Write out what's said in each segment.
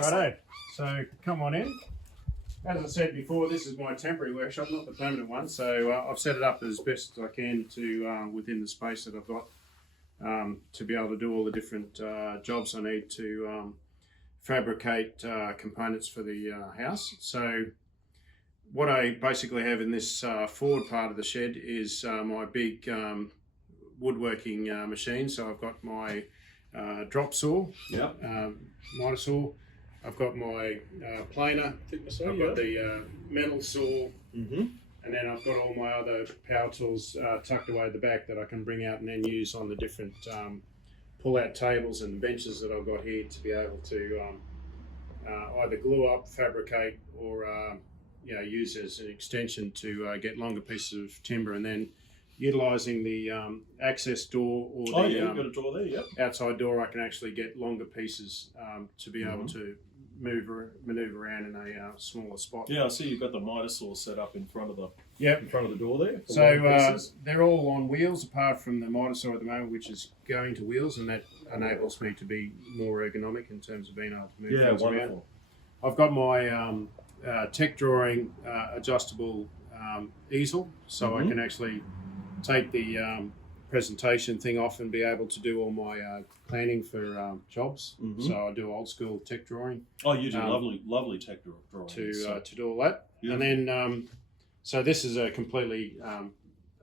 Righto. So come on in. As I said before, this is my temporary workshop, not the permanent one. So I've set it up as best as I can to within the space that I've got to be able to do all the different jobs I need to fabricate components for the house. So what I basically have in this forward part of the shed is my big woodworking machine. So I've got my drop saw, miter saw. I've got my planer, I've got the metal saw, and then I've got all my other power tools tucked away at the back that I can bring out and then use on the different pull-out tables and benches that I've got here to be able to either glue up, fabricate, or use as an extension to get longer pieces of timber, and then utilising the access door or the got a door there, outside door, I can actually get longer pieces to be able to manoeuvre around in a smaller spot. Yeah, I see you've got the miter saw set up in front of the door there. So they're all on wheels, apart from the miter saw at the moment, which is going to wheels, and that enables me to be more ergonomic in terms of being able to move things around. I've got my tech drawing adjustable easel, so I can actually take the presentation thing off and be able to do all my planning for jobs. So I do old school tech drawing. Oh, you do lovely tech drawing to do all that. And then so this is a completely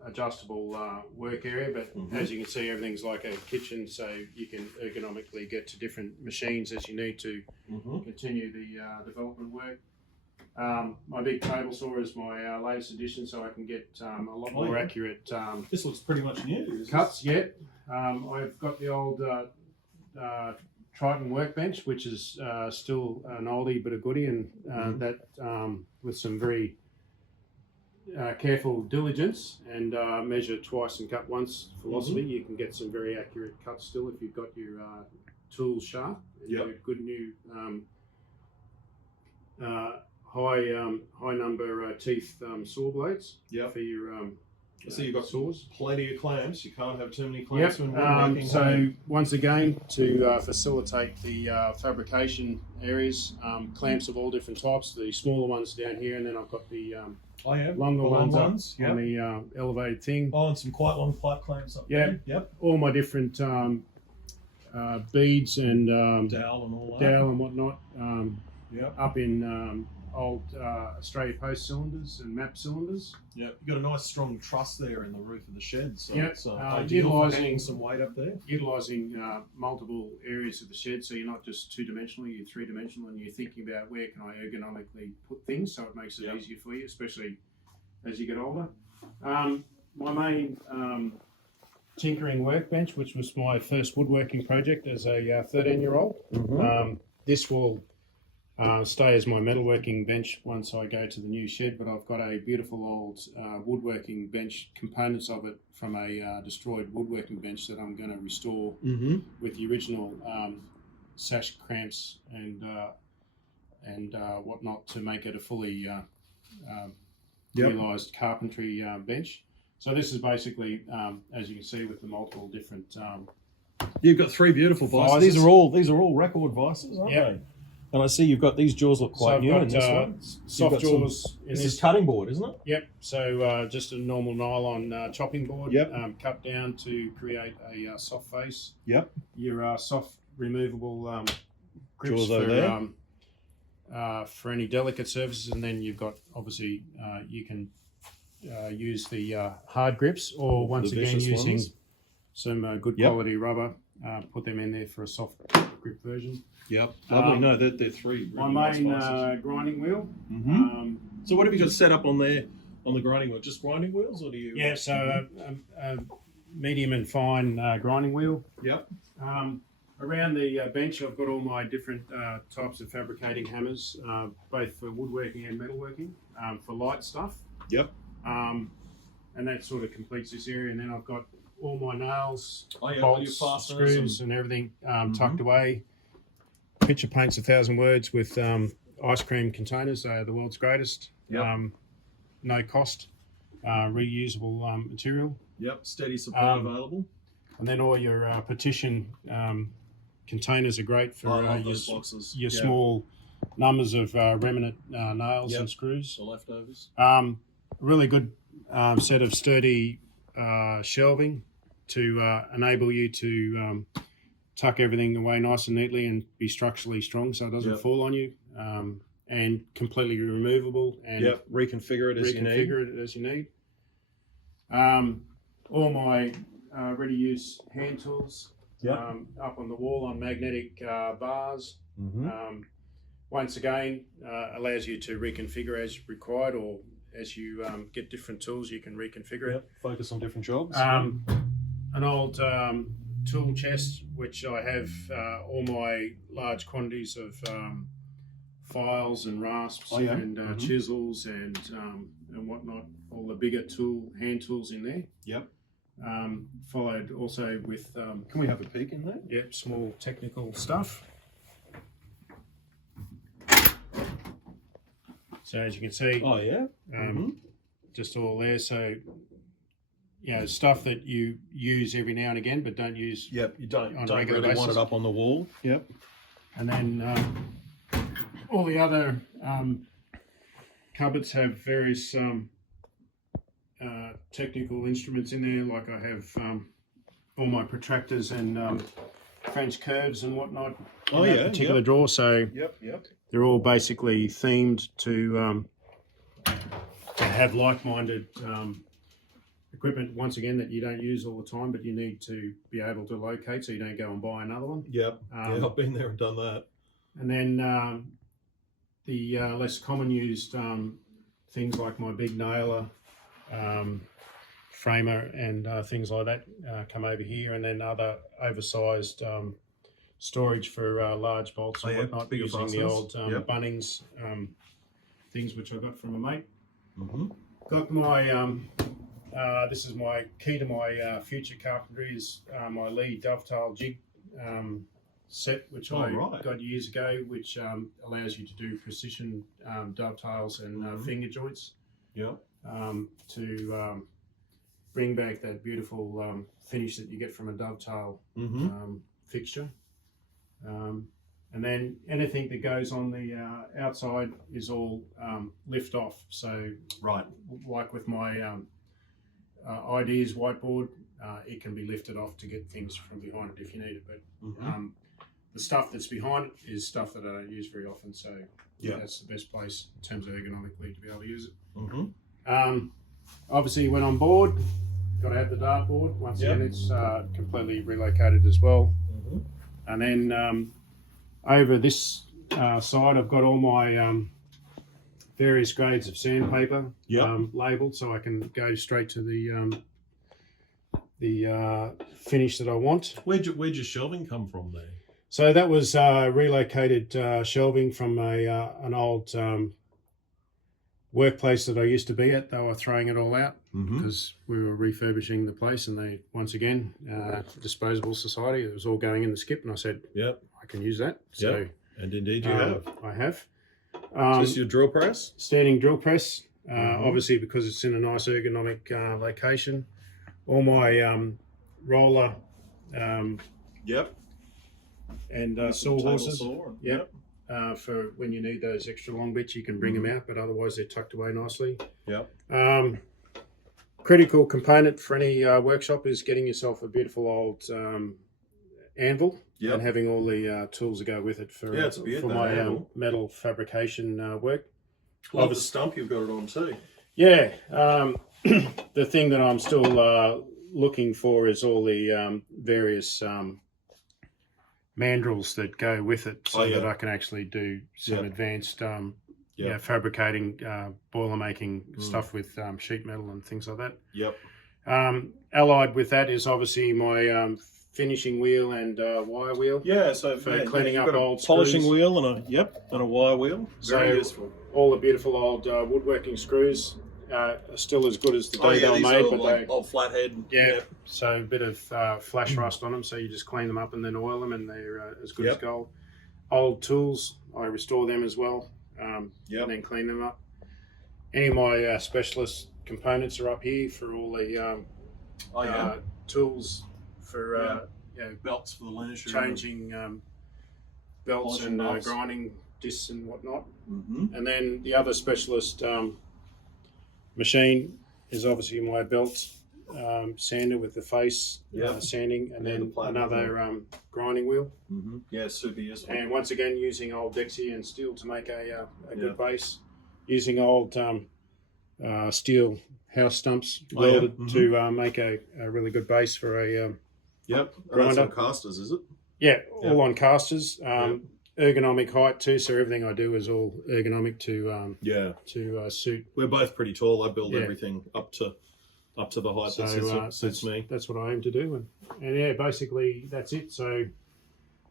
adjustable work area, but as you can see, everything's like a kitchen, so you can ergonomically get to different machines as you need to continue the development work. My big table saw is my latest addition, so I can get a lot more accurate this looks pretty much new. cuts. I've got the old Triton workbench, which is still an oldie but a goodie, and that with some very careful diligence and measure twice and cut once philosophy, you can get some very accurate cuts still if you've got your tools sharp. Your good new high number teeth saw blades for your so you've got saws. Plenty of clamps. You can't have too many clamps when working. So once again, to facilitate the fabrication areas, clamps of all different types. The smaller ones down here, and then I've got the longer ones on the elevated thing. Oh, and some quite long pipe clamps up there. All my different beads and dowel and all that. Dowel and whatnot. Up in old Australia Post cylinders and map cylinders. You've got a nice strong truss there in the roof of the shed, so it's ideal for hanging some weight up there. Utilising multiple areas of the shed, so you're not just two-dimensional, you're three-dimensional, and you're thinking about where can I ergonomically put things, so it makes it easier for you, especially as you get older. My main tinkering workbench, which was my first woodworking project as a 13-year-old. This will stay as my metalworking bench once I go to the new shed, but I've got a beautiful old woodworking bench, components of it from a destroyed woodworking bench that I'm going to restore with the original sash cramps and whatnot to make it a fully realised carpentry bench. So this is basically, as you can see, with the multiple different. You've got three beautiful vices. These are all record vices, aren't they? And I see you've got these jaws look quite new in this one. Soft jaws. This is cutting board, isn't it? Yep. So just a normal nylon chopping board. Cut down to create a soft face. Your soft removable grips for any delicate surfaces, and then you've got obviously you can use the hard grips, or once again using some good quality rubber. Put them in there for a soft grip version. Lovely. No, they're three. Really my main grinding wheel. So what have you got set up on there on the grinding wheel? Just grinding wheels, or do you? Yeah, so medium and fine grinding wheel. Around the bench, I've got all my different types of fabricating hammers, both for woodworking and metalworking, for light stuff. And that sort of completes this area. And then I've got all my nails, bolts, screws, and everything tucked away. Picture paints 1,000 words with ice cream containers. They are the world's greatest. No cost, reusable material. Steady supply available. And then all your petition containers are great for I love those boxes. your small numbers of remnant nails and screws. The leftovers. Really good set of sturdy shelving to enable you to tuck everything away nice and neatly and be structurally strong so it doesn't fall on you. And completely removable. And reconfigure it as you need. Reconfigure it as you need. All my ready-use hand tools up on the wall on magnetic bars. Once again, allows you to reconfigure as required, or as you get different tools, you can reconfigure it. Focus on different jobs. An old tool chest, which I have all my large quantities of files and rasps and chisels and whatnot, all the bigger hand tools in there. Followed also with can we have a peek in there? Small technical stuff. So as you can see, just all there. So stuff that you use every now and again, but don't use. You don't on a regular really basis. want it up on the wall. And then all the other cupboards have various technical instruments in there. Like I have all my protractors and French curves and whatnot. In that particular drawer. So they're all basically themed to have like-minded equipment. Once again, that you don't use all the time, but you need to be able to locate, so you don't go and buy another one. I've been there and done that. And then the less common used things like my big nailer, framer, and things like that come over here, and then other oversized storage for large bolts and whatnot, using the old Bunnings things which I got from a mate. Got my this is my key to my future carpentry is my Lee dovetail jig set, which I got years ago, which allows you to do precision dovetails and finger joints to bring back that beautiful finish that you get from a dovetail fixture. And then anything that goes on the outside is all lift off. So like with my ideas whiteboard, it can be lifted off to get things from behind it if you need it. But the stuff that's behind it is stuff that I don't use very often. So that's the best place in terms of ergonomically to be able to use it. Obviously, when on board, got to have the dartboard. Once again, it's completely relocated as well. And then over this side, I've got all my various grades of sandpaper labelled, so I can go straight to the finish that I want. Where'd your shelving come from there? So that was relocated shelving from an old workplace that I used to be at. They were throwing it all out because we were refurbishing the place, and they, once again, disposable society, it was all going in the skip, and I said, I can use that. So, and indeed you have. I have. Is this your drill press? Standing drill press, obviously because it's in a nice ergonomic location. All my roller and sawhorses. For when you need those extra long bits, you can bring them out, but otherwise they're tucked away nicely. Critical component for any workshop is getting yourself a beautiful old anvil and having all the tools that go with it for my metal fabrication work. Love the stump you've got it on too. The thing that I'm still looking for is all the various mandrels that go with it, so that I can actually do some advanced fabricating, boiler making stuff with sheet metal and things like that. Allied with that is obviously my finishing wheel and wire wheel. So for cleaning up old polishing screws. wheel and a wire wheel. Very useful. All the beautiful old woodworking screws are still as good as the day they were made, but like old flathead. So a bit of flash rust on them, so you just clean them up and then oil them, and they're as good as gold. Old tools, I restore them as well, and then clean them up. Any of my specialist components are up here for all the tools for belts for the leisure, changing belts polishing and bolts. grinding discs and whatnot. Mm-hmm. And then the other specialist machine is obviously my belt sander with the face sanding, and then another grinding wheel. Mm-hmm. Yeah, super useful. And once again, using old Dexy and steel to make a good base, using old steel house stumps welded to make a really good base for a That's on casters, is it? Yeah, all on casters. Ergonomic height too, so everything I do is all ergonomic to suit. We're both pretty tall. I build everything up to the height that suits me. That's what I aim to do, and yeah, basically that's it. So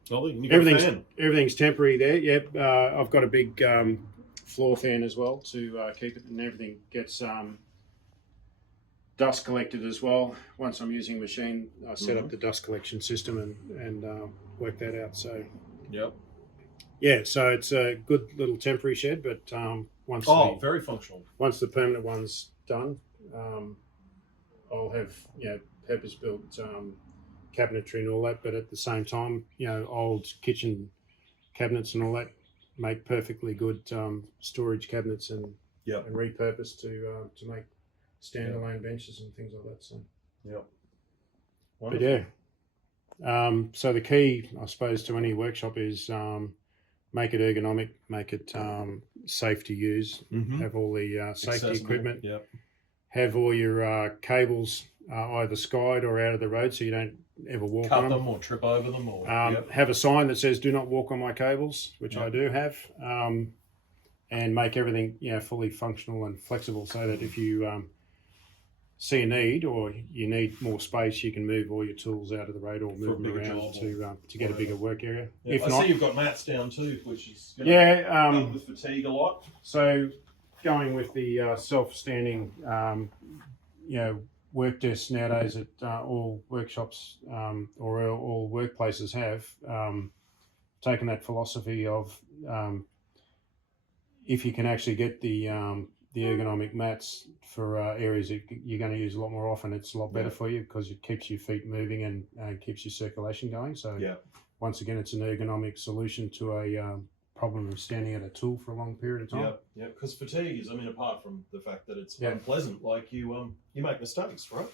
everything's temporary there. Yep, I've got a big floor fan as well to keep it, and everything gets dust collected as well. Once I'm using a machine, I set up the dust collection system and work that out. So yeah, so it's a good little temporary shed, but very functional. Once the permanent one's done, I'll have purpose-built cabinetry and all that. But at the same time, old kitchen cabinets and all that make perfectly good storage cabinets and repurposed to make standalone benches and things like that. So Wonderful. But so the key, I suppose, to any workshop is make it ergonomic, make it safe to use, have all the safety equipment, have all your cables either skied or out of the road so you don't ever walk Cut on them or trip over them, or have a sign that says "Do not walk on my cables," which I do have, and make everything fully functional and flexible so that if you see a need or you need more space, you can move all your tools out of the road or move them around to get a bigger work area. Yeah, I see you've got mats down too, which is help with fatigue a lot. So going with the self-standing, work desks nowadays at all workshops or all workplaces have taken that philosophy of if you can actually get the ergonomic mats for areas that you're going to use a lot more often, it's a lot better for you because it keeps your feet moving and keeps your circulation going. So once again, it's an ergonomic solution to a problem of standing at a tool for a long period of time. Because fatigue is, apart from the fact that it's unpleasant, like you make mistakes, right?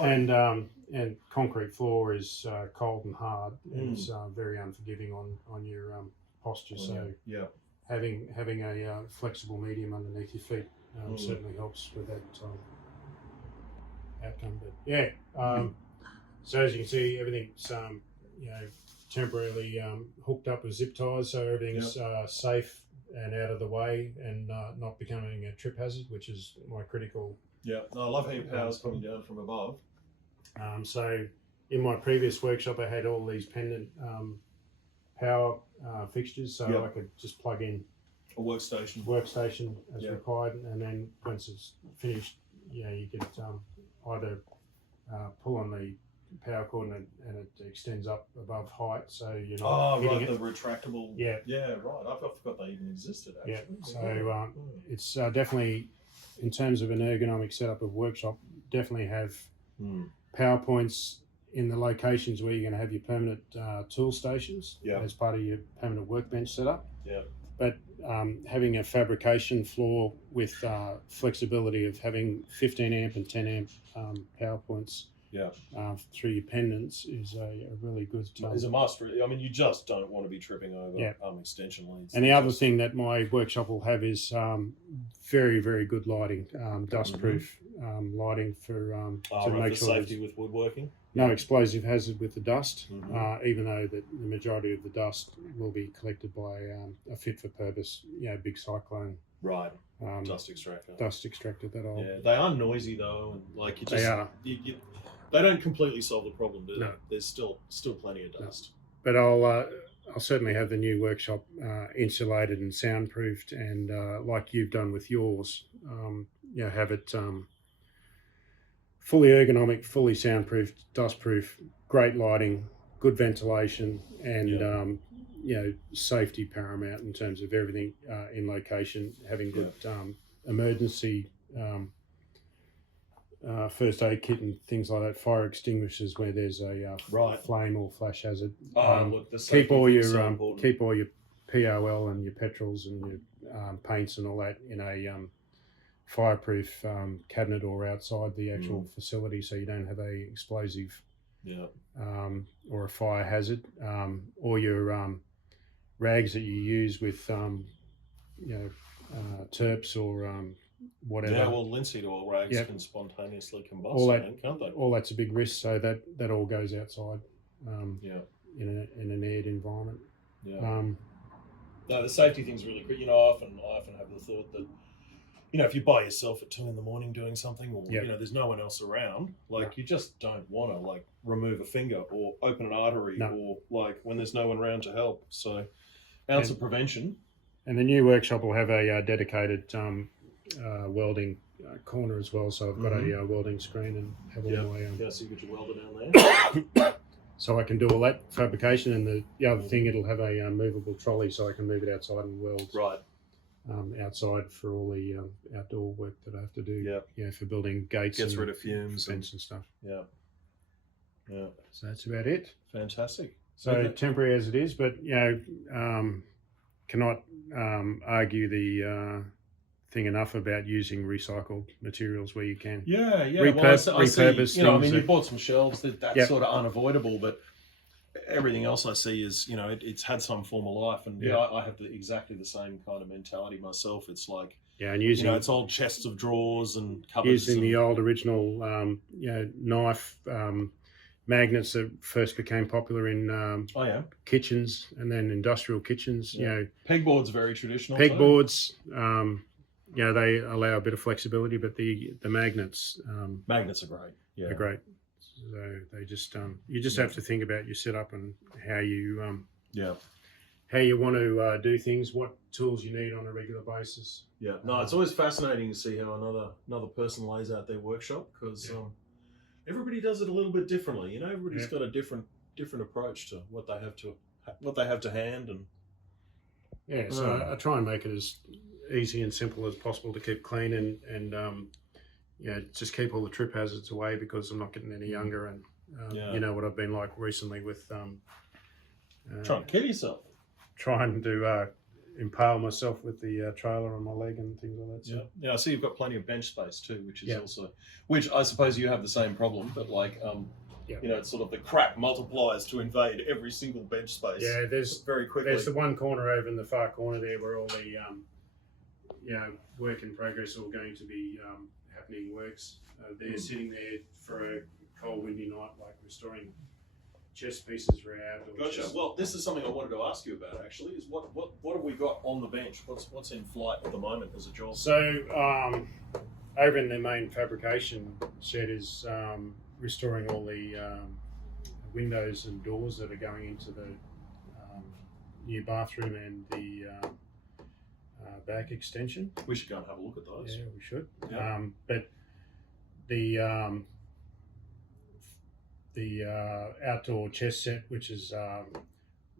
And concrete floor is cold and hard. It's very unforgiving on your posture. Having a flexible medium underneath your feet certainly helps with that outcome. But so as you can see, everything's temporarily hooked up with zip ties, so everything's safe and out of the way and not becoming a trip hazard, which is my critical. I love how your power's coming down from above. So in my previous workshop, I had all these pendant power fixtures, so I could just plug in a workstation as required, and then once it's finished, you could either pull on the power cord and it extends up above height, so you're not hitting it. The retractable. Yeah, right. I forgot they even existed. Actually. So it's definitely, in terms of an ergonomic setup of workshop, definitely have power points in the locations where you're going to have your permanent tool stations as part of your permanent workbench setup. But having a fabrication floor with flexibility of having 15 amp and 10 amp power points through your pendants is a really good. Is a must. You just don't want to be tripping over extension leads. And the other thing that my workshop will have is very, very good lighting, dust-proof lighting for to make sure safety with woodworking. No explosive hazard with the dust, even though the majority of the dust will be collected by a fit-for-purpose, big cyclone. Right. Dust extractor. Dust extractor. They are noisy though, and they are. They don't completely solve the problem, do they? No. There's still plenty of dust. No. But I'll certainly have the new workshop insulated and soundproofed, and like you've done with yours, have it fully ergonomic, fully soundproofed, dustproof, great lighting, good ventilation, and safety paramount in terms of everything in location, having good emergency first aid kit and things like that, fire extinguishers where there's a flame or flash hazard. Look, keep all your POL and your petrols and your paints and all that in a fireproof cabinet or outside the actual facility, so you don't have a explosive or a fire hazard. Or your rags that you use with terps or whatever. Yeah, well, linseed oil rags can spontaneously combust, can't they? All that's a big risk, so that all goes outside in an aired environment. Yeah. No, the safety thing's really good. I often have the thought that, if you're by yourself at 2 a.m. doing something, or there's no one else around, you just don't want to remove a finger or open an artery, or when there's no one around to help. So, ounce of prevention. And the new workshop will have a dedicated welding corner as well. So I've got a welding screen and have all my. So you got your welder down there. So I can do all that fabrication, and the other thing, it'll have a movable trolley, so I can move it outside and weld. Right. Outside for all the outdoor work that I have to do. Yeah. For building gates. Gets rid of fumes, fence and stuff. Yeah. So that's about it. Fantastic. So temporary as it is, but cannot argue the thing enough about using recycled materials where you can. Repurpose. You bought some shelves. That's sort of unavoidable, but everything else I see is, it's had some form of life, and I have exactly the same kind of mentality myself. It's like, and using it's old chests of drawers and cupboards. Using the old original, knife magnets that first became popular in kitchens, and then industrial kitchens. Pegboard's very traditional. Pegboards, they allow a bit of flexibility, but the magnets. Magnets are great. Yeah, are great. So they just you just have to think about your setup and how you how you want to do things, what tools you need on a regular basis. Yeah, no, it's always fascinating to see how another person lays out their workshop, because everybody does it a little bit differently. Everybody's got a different approach to what they have to hand, and so I try and make it as easy and simple as possible to keep clean and just keep all the trip hazards away, because I'm not getting any younger, and you know what I've been like recently with trying to kill yourself, trying to impale myself with the trailer on my leg and things like that. So. I see you've got plenty of bench space too, which is also, which I suppose you have the same problem, but it's sort of the crap multiplies to invade every single bench space. Yeah, there's very quickly. There's the one corner over in the far corner there where all the work in progress, all going to be happening works. They're sitting there for a cold, windy night, restoring chest pieces for outdoor. Gotcha. Well, this is something I wanted to ask you about. Actually, is what have we got on the bench? What's in flight at the moment as a job? So over in the main fabrication shed is restoring all the windows and doors that are going into the new bathroom and the back extension. We should go and have a look at those. Yeah, we should. Yeah. But the outdoor chest set, which is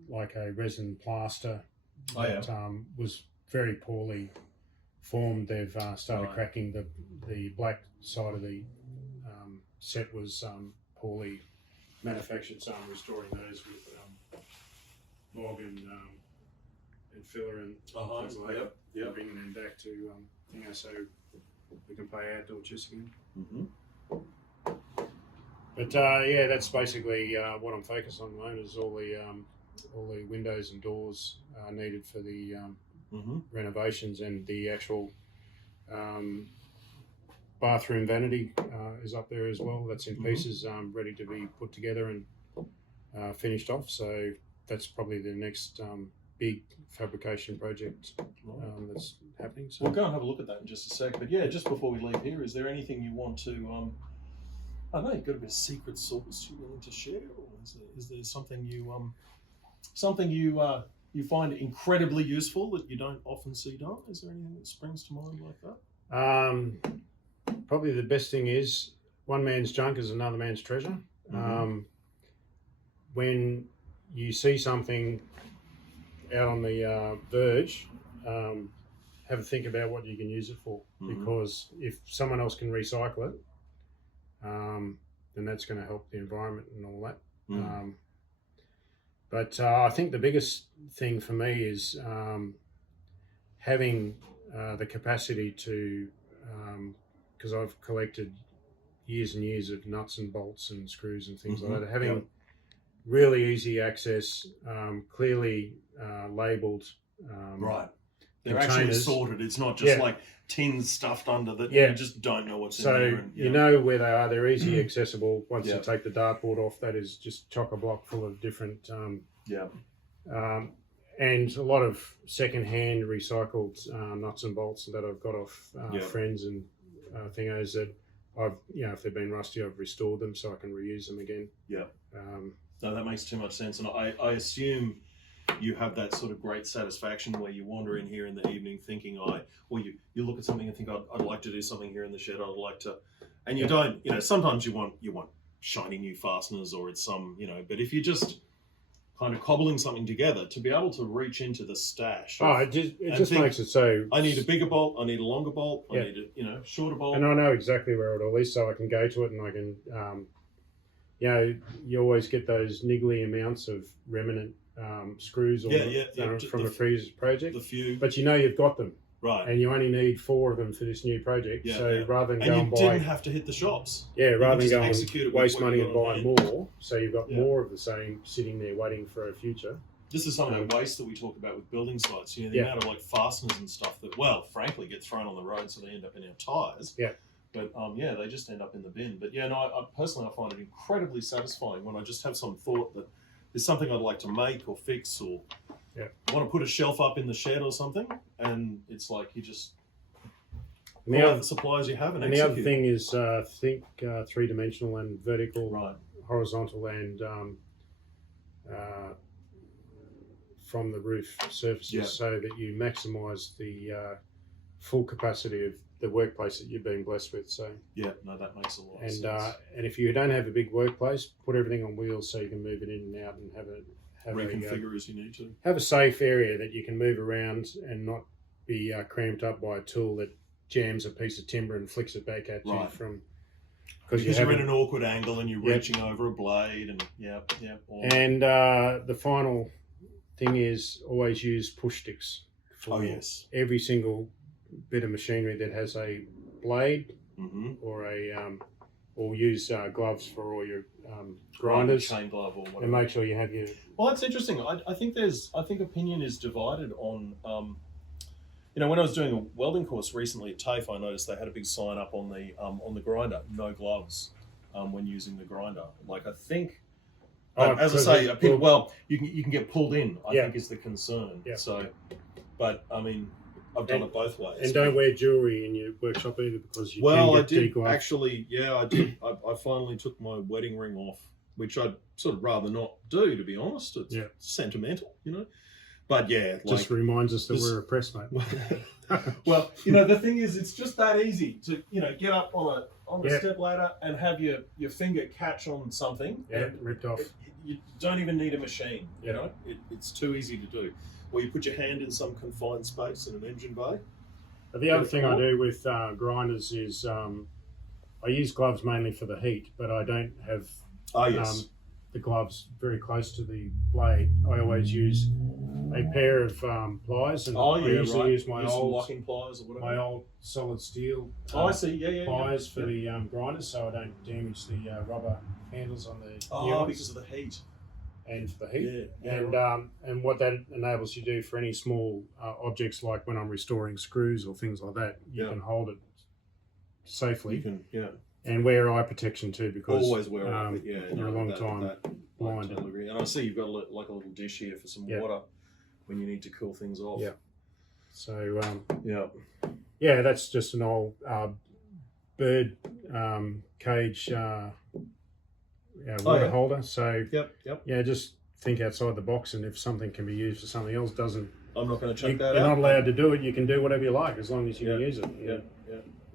like a resin plaster, that was very poorly formed. They've started cracking. The black side of the set was poorly manufactured, so I'm restoring those with log and filler and things like that. Bringing them back to so we can play outdoor chess again. But that's basically what I'm focused on at the moment, is all the windows and doors needed for the renovations, and the actual bathroom vanity is up there as well. That's in pieces, ready to be put together and finished off. So that's probably the next big fabrication project that's happening. So we'll go and have a look at that in just a sec. But just before we leave here, is there anything you want to? I know you've got a bit of secret sauce you're willing to share, or is there something you find incredibly useful that you don't often see done? Is there anything that springs to mind like that? Probably the best thing is, one man's junk is another man's treasure. When you see something out on the verge, have a think about what you can use it for, because if someone else can recycle it, then that's going to help the environment and all that. Mm. But I think the biggest thing for me is having the capacity to, because I've collected years and years of nuts and bolts and screws and things like that, having really easy access, clearly labelled. Right. They're actually sorted. It's not just like tins stuffed under that you just don't know what's in there. And, you know where they are. They're easy accessible. Once you take the dartboard off, that is just chock-a-block full of different... and a lot of second-hand recycled nuts and bolts that I've got off friends and thingos that I've, if they've been rusty, I've restored them so I can reuse them again. Yeah. No, that makes too much sense. And I assume you have that sort of great satisfaction where you wander in here in the evening thinking, you look at something and think, I'd like to do something here in the shed. I'd like to, and you don't, sometimes you want shiny new fasteners or it's some, but if you just kind of cobbling something together to be able to reach into the stash. It just makes it so. I need a bigger bolt. I need a longer bolt. I need a shorter bolt. And I know exactly where it all is, so I can go to it and I can. You always get those niggly amounts of remnant screws or from a previous project. The few, but you've got them. Right. And you only need 4 of them for this new project. Rather than go and buy... you didn't have to hit the shops. Yeah, rather than go and waste money and buy more. So you've got more of the same sitting there waiting for a future. This is some of that waste that we talk about with building sites. The amount of fasteners and stuff that, frankly, get thrown on the road so they end up in our tyres. Yeah. But they just end up in the bin. But I personally find it incredibly satisfying when I just have some thought that there's something I'd like to make or fix or... I want to put a shelf up in the shed or something, and it's like you just pull out the supplies you have and execute. The other thing is think three-dimensional and vertical, horizontal and from the roof surfaces so that you maximise the full capacity of the workplace that you've been blessed with. So that makes a lot of sense. And if you don't have a big workplace, put everything on wheels so you can move it in and out and have reconfigure as you need to. Have a safe area that you can move around and not be cramped up by a tool that jams a piece of timber and flicks it back at you from because you're in an awkward angle and you're reaching over a blade and and the final thing is always use push sticks for every single bit of machinery that has a blade or a or use gloves for all your grinders, chain glove or whatever, and make sure you have your. Well, that's interesting. I think opinion is divided on. When I was doing a welding course recently at TAFE, I noticed they had a big sign up on the grinder: no gloves when using the grinder. Like I think, as I say, you can get pulled in. I think is the concern. Yeah. So, but I mean. I've done it both ways. And don't wear jewellery in your workshop either because you I did actually. Yeah, I did. I finally took my wedding ring off, which I'd sort of rather not do, to be honest. It's sentimental, But just reminds us that we're oppressed, mate. Well, the thing is, it's just that easy to get up on a step ladder and have your finger catch on something. And ripped off. You don't even need a machine. It's too easy to do. Or you put your hand in some confined space in an engine bay. The other thing I do with grinders is I use gloves mainly for the heat, but I don't have the gloves very close to the blade. I always use a pair of pliers, and I usually use my old locking pliers or whatever. My old solid steel pliers for the grinders, so I don't damage the rubber handles on the because of the heat. And for the heat, and what that enables you to do for any small objects, like when I'm restoring screws or things like that, you can hold it safely. And wear eye protection too, because always wear you're a long time blind. I totally agree. And I see you've got a little dish here for some water when you need to cool things off. Yeah. So that's just an old bird cage. Water holder. So just think outside the box, and if something can be used for something else, I'm not going to check that out. You're not allowed to do it. You can do whatever you like as long as you can use it. Yeah,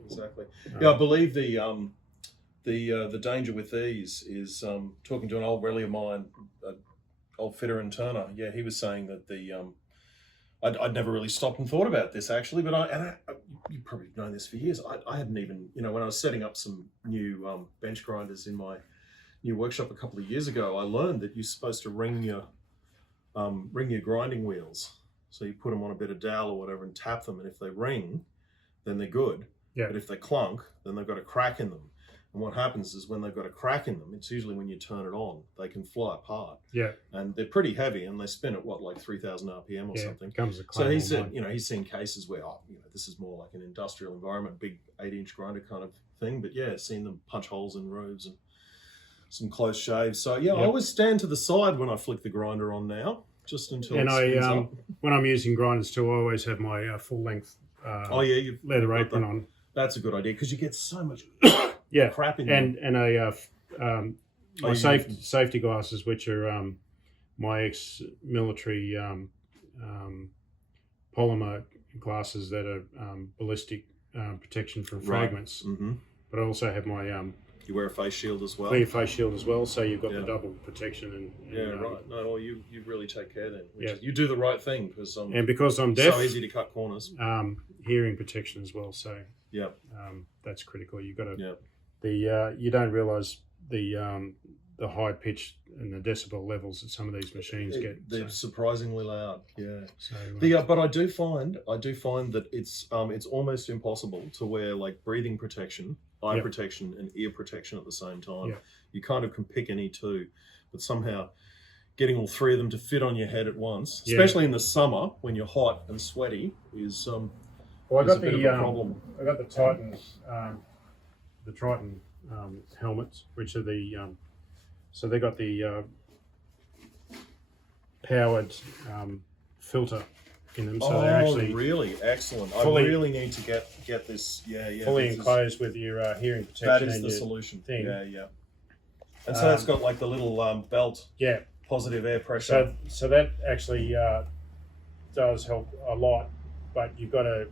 exactly. I believe the danger with these is talking to an old rally of mine, old fitter and turner. Yeah, he was saying that I'd never really stopped and thought about this actually, but you've probably known this for years. I hadn't even, when I was setting up some new bench grinders in my new workshop a couple of years ago, I learned that you're supposed to ring your grinding wheels. So you put them on a bit of dowel or whatever and tap them, and if they ring, then they're good. Yeah. But if they clunk, then they've got a crack in them. And what happens is when they've got a crack in them, it's usually when you turn it on, they can fly apart. Yeah. And they're pretty heavy, and they spin at like 3,000 RPM or something. Comes a so he said, he's seen cases where, this is more like an industrial environment, big 8-inch grinder kind of thing. But yeah, seen them punch holes in roofs and some close shaves. So yeah, I always stand to the side when I flick the grinder on now, just until. And when I'm using grinders too, I always have my full length. Leather apron on. That's a good idea because you get so much. Crap in there. My safety glasses, which are my ex-military polymer glasses that are ballistic protection from fragments. Right. Mm-hmm. But I also have my you wear a face shield as well. Clear face shield as well, so you've got the double protection. Right. No, well, you really take care then. You do the right thing because I'm deaf, so easy to cut corners. Hearing protection as well. So that's critical. You got to you don't realise the high pitch and the decibel levels that some of these machines get. They're surprisingly loud. Yeah. So, but I do find that it's almost impossible to wear like breathing protection, eye protection, and ear protection at the same time. You kind of can pick any two, but somehow getting all three of them to fit on your head at once, especially in the summer when you're hot and sweaty, is well, I got a bit of a problem. I got the Triton helmets, which are so they got the powered filter in them, so they're actually really excellent. I really need to get this. Fully enclosed with your hearing protection. That is the solution. Thing. Yeah. And so it's got like the little belt. Yeah. Positive air pressure. So that actually does help a lot, but you've got to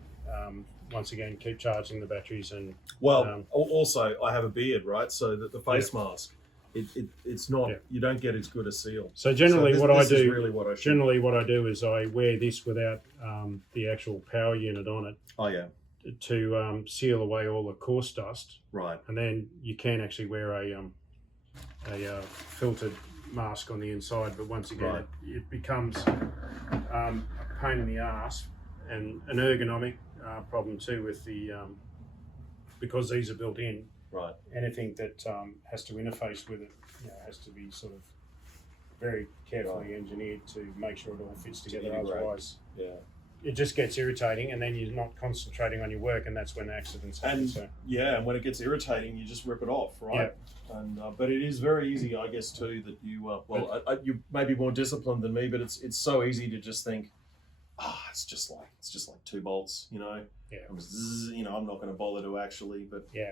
once again keep charging the batteries and. Well, also I have a beard, right? So that the face mask, it's not. You don't get as good a seal. So generally, what I do is I wear this without the actual power unit on it. Oh yeah. To seal away all the coarse dust. Right. And then you can actually wear a filtered mask on the inside, but once again, it becomes a pain in the ass and an ergonomic problem too with the because these are built in. Right. Anything that has to interface with it, has to be sort of very carefully engineered to make sure it all fits together. Otherwise, it just gets irritating, and then you're not concentrating on your work, and that's when accidents happen. And when it gets irritating, you just rip it off, right? Yeah. And but it is very easy, I guess, too, that you you may be more disciplined than me, but it's so easy to just think, it's just like 2 bolts, Yeah. I'm not going to bother to actually, but yeah.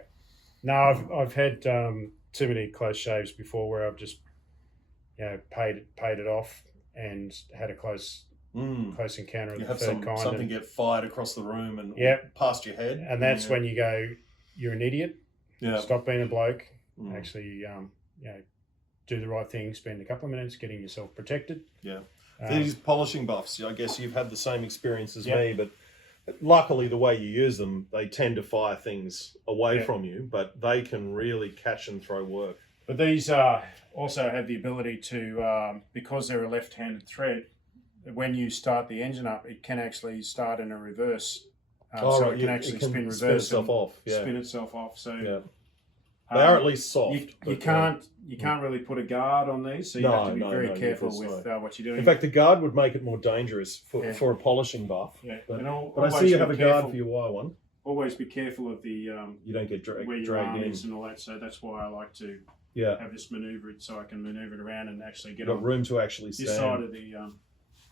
No, I've had too many close shaves before where I've just paid it off and had a close encounter of the third kind. Something get fired across the room and past your head, and that's when you go, you're an idiot. Yeah. Stop being a bloke. Actually, do the right thing. Spend a couple of minutes getting yourself protected. Yeah. These polishing buffs, I guess you've had the same experience as me, but luckily the way you use them, they tend to fire things away from you, but they can really catch and throw work. But these also have the ability to, because they're a left-handed thread, when you start the engine up, it can actually start in a reverse. So it can actually spin reverse. Spin itself off. Yeah. Spin itself off. So they are at least soft. You can't really put a guard on these, so you have to be very careful with what you're doing. In fact, the guard would make it more dangerous for a polishing buff. Yeah. But I see you have a guard for your wire one. Always be careful of the you don't get dragged in and all that. So that's why I like to have this manoeuvred, so I can manoeuvre it around and actually get on room to actually stand. This side of the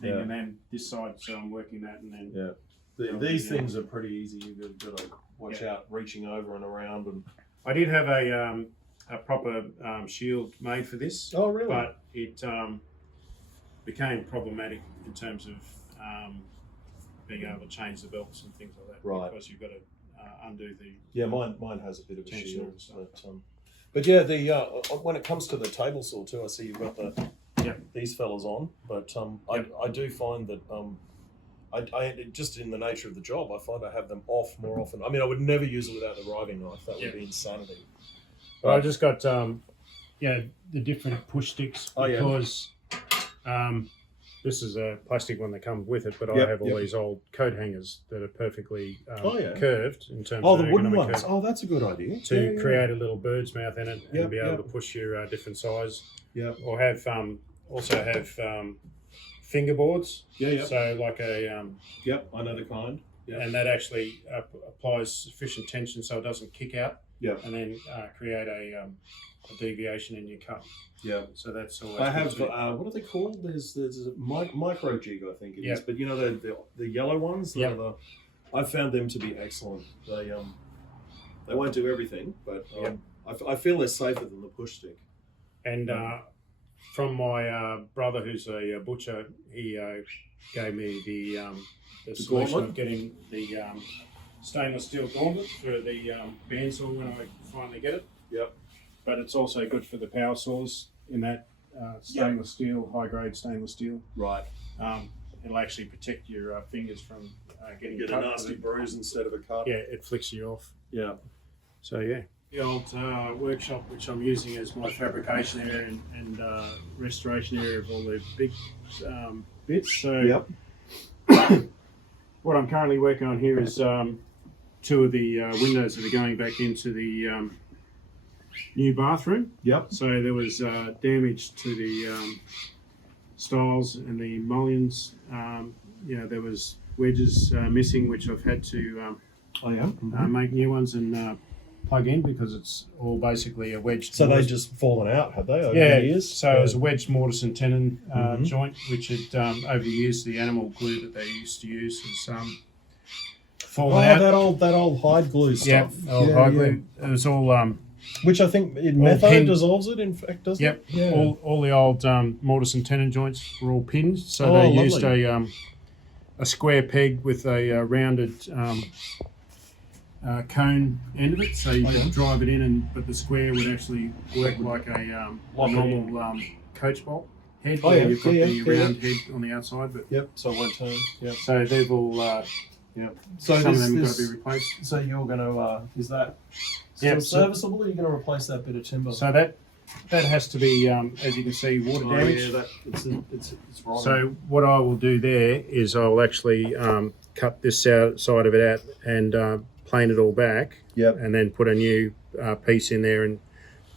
thing, and then this side. So I'm working that, and then these things are pretty easy. You've got to watch out reaching over and around. And I did have a proper shield made for this. Oh, really? But it became problematic in terms of being able to change the belts and things like that. Right. Because you've got to undo the. Yeah, mine has a bit of a shield. But yeah, when it comes to the table saw too, I see you've got these fellas on. But I do find that I just in the nature of the job, I find I have them off more often. I mean, I would never use it without the riving knife. That would be insanity. But I just got the different push sticks because this is a plastic one that comes with it, but I have all these old coat hangers that are perfectly curved in terms of the wooden ones. curve, Oh, that's a good idea. to create a little bird's mouth in it and be able to push your different size. Or have also have fingerboards. So like a I know the kind. And that actually applies sufficient tension so it doesn't kick out. And then create a deviation in your cut. So that's always. I have what are they called? There's a micro jig, I think it is. But you know the yellow ones. I've found them to be excellent. They won't do everything, but I feel they're safer than the push stick. And from my brother, who's a butcher, he gave me the solution of getting the stainless steel gauntlet for the bandsaw when I finally get it. But it's also good for the power saws in that stainless steel, high grade stainless steel. It'll actually protect your fingers from getting a nasty bruise instead of a cut. It flicks you off. So the old workshop which I'm using as my fabrication area and restoration area of all the big bits. So what I'm currently working on here is two of the windows that are going back into the new bathroom. So there was damage to the stiles and the mullions. There was wedges missing, which I've had to make new ones and plug in because it's all basically a wedged. So they've just fallen out, have they? Over the years? So it was a wedged mortise and tenon joint, which had over the years the animal glue that they used to use has fallen out. That old hide glue stuff. Hide glue. It was all. Which I think methane dissolves it, in fact, doesn't it? All the old mortise and tenon joints were all pinned, so they used a square peg with a rounded cone end of it, so you could drive it in, but the square would actually work like a normal coach bolt head. You've got the round head on the outside, but so it won't turn. So they've all So some of them got to be replaced. So you're going to is that still serviceable? Or are you going to replace that bit of timber? So that has to be, as you can see, water damage. It's wrong. So what I will do there is I'll actually cut this side of it out and plane it all back. And then put a new piece in there and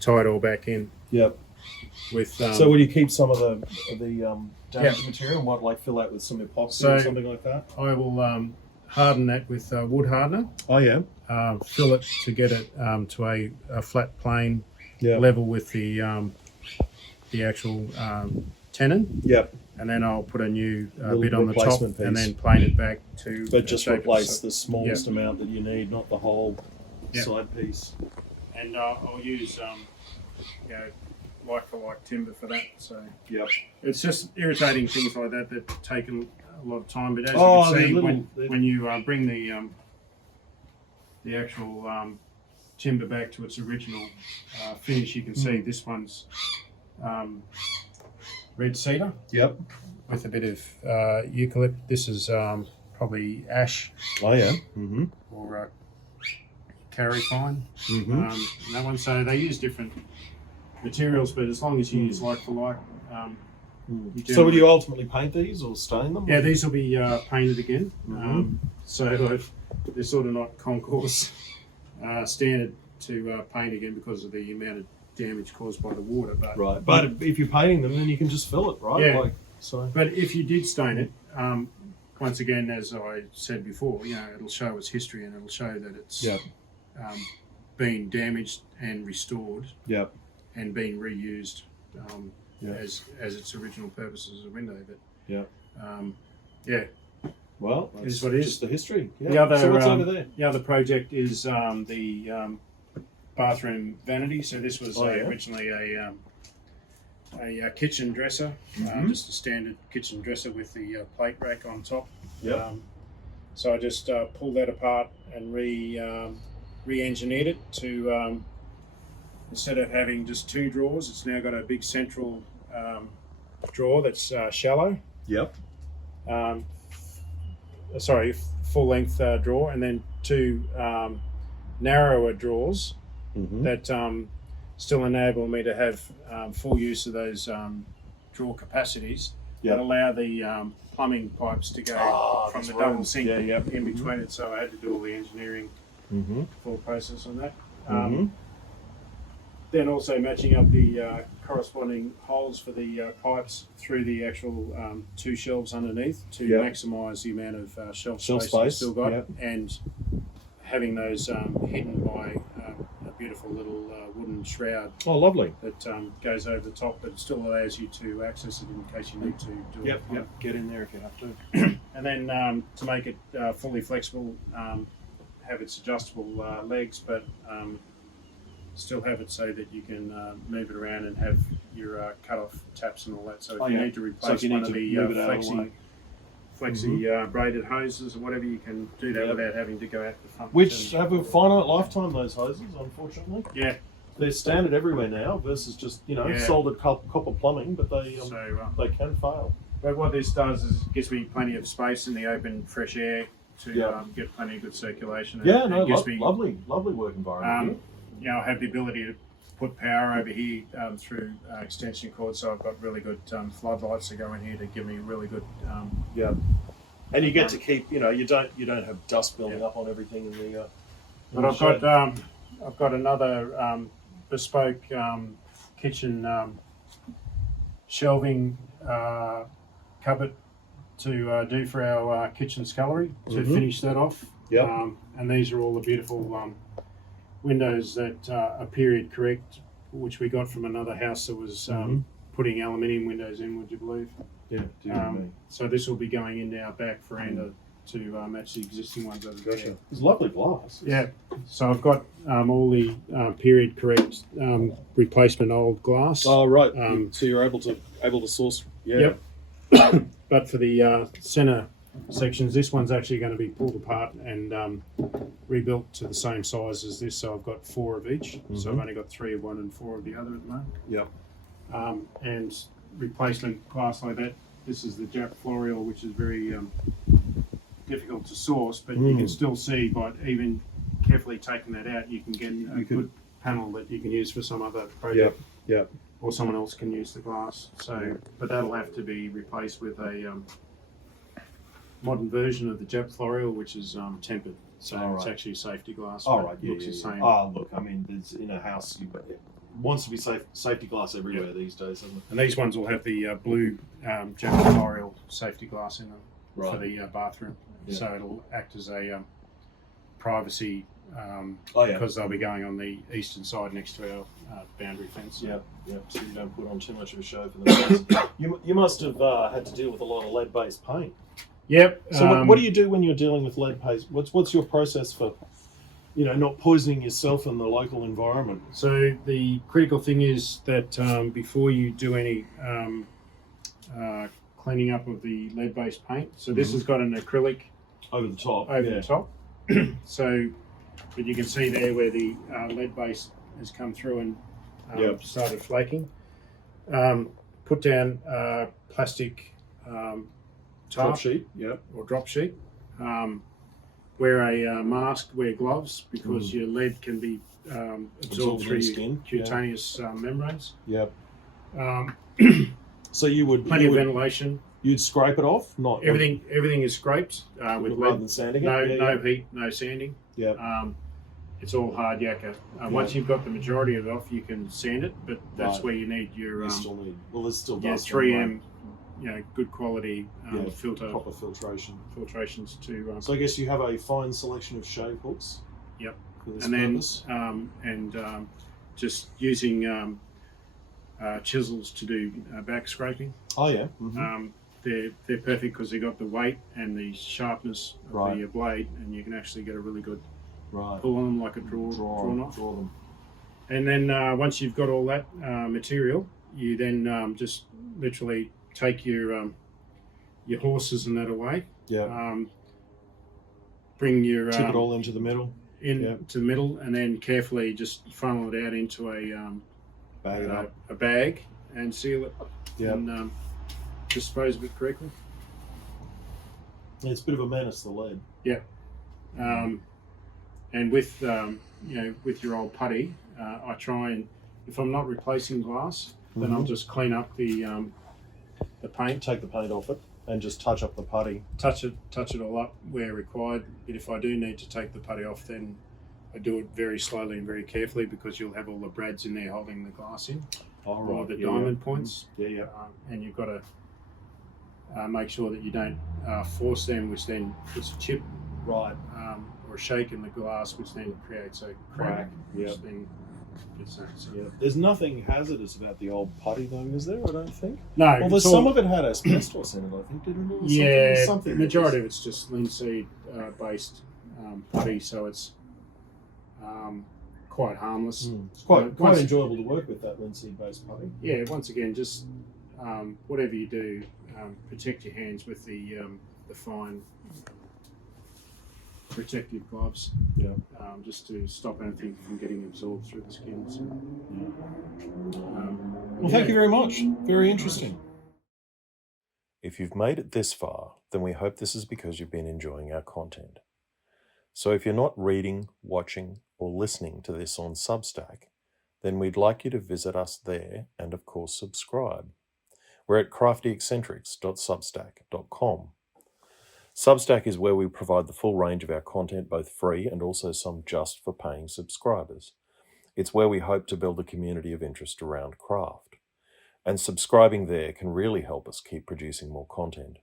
tie it all back in. With so will you keep some of the damaged material and like fill that with some epoxy or something like that? I will harden that with wood hardener. Fill it to get it to a flat plane level with the actual tenon. And then I'll put a new bit on the top piece. And then plane it back to. But just replace the smallest amount that you need, not the whole side piece. And I'll use like for like timber for that. So it's just irritating things like that take a lot of time. But as you can see, when you bring the actual timber back to its original finish, you can see this one's red cedar. With a bit of eucalypt. This is probably ash. Or carry pine. That one. So they use different materials, but as long as you use like for like. So will you ultimately paint these or stain them? Yeah, these will be painted again. So they're sort of not concourse standard to paint again because of the amount of damage caused by the water. But if you're painting them, then you can just fill it, right? But if you did stain it, once again, as I said before, it'll show its history and it'll show that it's been damaged and restored and being reused as its original purpose as a window. But well, it's what it is. Just the history. So what's over there? The other project is the bathroom vanity. So this was originally a kitchen dresser, just a standard kitchen dresser with the plate rack on top. So I just pulled that apart and re-engineered it to instead of having just two drawers, it's now got a big central full length drawer, and then two narrower drawers that still enable me to have full use of those drawer capacities that allow the plumbing pipes to go from the double sink in between it. So I had to do all the engineering full process on that. Then also matching up the corresponding holes for the pipes through the actual two shelves underneath to maximise the amount of shelf space you've still got, and having those hidden by a beautiful little wooden shroud. Oh, lovely. That goes over the top, but it still allows you to access it in case you need to do it. Get in there if you have to. And then to make it fully flexible, have its adjustable legs, but still have it so that you can move it around and have your cut-off taps and all that. So if you need to replace one of the flexi braided hoses or whatever, you can do that without having to go out the front. Which have a finite lifetime, those hoses, unfortunately. Yeah. They're standard everywhere now versus just, soldered copper plumbing, but they can fail. But what this does is it gives me plenty of space in the open, fresh air to get plenty of good circulation. Lovely work environment. I have the ability to put power over here through extension cords, so I've got really good floodlights that go in here to give me really good. And you get to keep, you don't have dust building up on everything in the. But I've got another bespoke kitchen shelving cupboard to do for our kitchen scullery to finish that off. And these are all the beautiful windows that are period correct, which we got from another house that was putting aluminium windows in, would you believe? So this will be going into our back veranda to match the existing ones over there. It's lovely glass. Yeah. So I've got all the period correct replacement old glass. Oh right. So you're able to source. Yep. But for the centre sections, this one's actually going to be pulled apart and rebuilt to the same size as this. So I've got 4 of each. So I've only got 3 of one and 4 of the other at the moment. And replacement glass like that. This is the Jap Floreal, which is very difficult to source, but you can still see by even carefully taking that out, you can get a good panel that you can use for some other project. Or someone else can use the glass. So, but that'll have to be replaced with a modern version of the Jap Floreal, which is tempered. So it's actually safety glass. Looks the same. Oh, look, I mean, there's in a house, it wants to be safety glass everywhere these days, doesn't it? And these ones will have the blue Jap Floreal safety glass in them for the bathroom. So it'll act as a privacy because they'll be going on the eastern side next to our boundary fence. So you don't put on too much of a show for them. You must have had to deal with a lot of lead-based paint. Yep. So what do you do when you're dealing with lead paste? What's your process for, not poisoning yourself and the local environment? So the critical thing is that before you do any cleaning up of the lead-based paint, so this has got an acrylic over the top. The top. So, but you can see there where the lead base has come through and started flaking. Put down plastic drop sheet, or drop sheet. Wear a mask, wear gloves, because your lead can be absorbed through your cutaneous membranes. So you would plenty of ventilation. You'd scrape it off, not everything. Everything is scraped with lead. Rather than sanding it. No heat, no sanding. It's all hard yakka. Once you've got the majority of it off, you can sand it, but that's where you need your. There's still dust. 3M, good quality filter. Proper filtrations to. So I guess you have a fine selection of shave hooks. Yep. For this purpose. Then just using chisels to do back scraping. Oh yeah. They're perfect because they got the weight and the sharpness of the blade, and you can actually get a really good pull on them like a draw them. And then once you've got all that material, you then just literally take your horses and that away. Bring your tip it all into the middle. To the middle, and then carefully just funnel it out into a bag and seal it. And dispose of it correctly. It's a bit of a menace, the lead. Yeah. And with with your old putty, I try and, if I'm not replacing glass, then I'll just clean up the paint, take the paint off it, and just touch up the putty. Touch it all up where required. But if I do need to take the putty off, then I do it very slowly and very carefully, because you'll have all the brads in there holding the glass in, or the diamond points. And you've got to make sure that you don't force them, which then puts a chip, or a shake in the glass, which then creates a crack. Which then gets that. So. There's nothing hazardous about the old putty, though, is there? I don't think. No. Well, some of it had asbestos in it, I think, didn't it? Something. The majority of it's just linseed based putty, so it's quite harmless. It's quite enjoyable to work with, that linseed based putty. Yeah. Once again, just whatever you do, protect your hands with the fine protective gloves. Just to stop anything from getting absorbed through the skin. So, well, thank you very much. Very interesting. If you've made it this far, then we hope this is because you've been enjoying our content. So if you're not reading, watching, or listening to this on Substack, then we'd like you to visit us there and, of course, subscribe. We're at craftyeccentrics.substack.com. Substack is where we provide the full range of our content, both free and also some just for paying subscribers. It's where we hope to build a community of interest around craft. And subscribing there can really help us keep producing more content.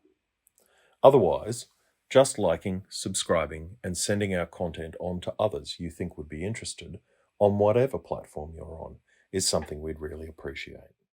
Otherwise, just liking, subscribing, and sending our content on to others you think would be interested on whatever platform you're on is something we'd really appreciate.